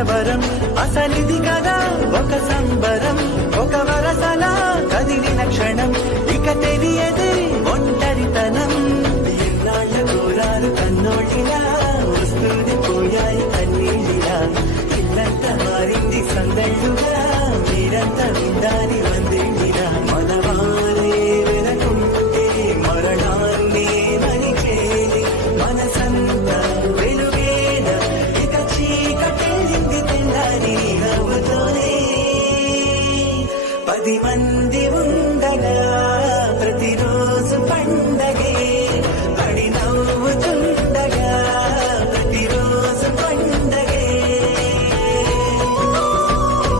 కలవరం అసలిది కదా ఒక సంబరం ఒక వరసలా కదిలిన క్షణం ఇక తెలియదే ఒంటరితనం ఎన్నాళ్ళ కోరారు కన్నోళ్ళిలా వస్తుంది పోయాయి కన్నీళ్ళిలా ఇల్లంతా మారింది సందళ్ళుగా మీరంతా విందాని వందేళ్ళిలా మనవారే వెనకుంటే మరణాన్ని మరిచేది మనసంతా వెలుగేన ఇక చీకటెళ్ళింది తెల్లారి నవ్వుతోనే 10 మంది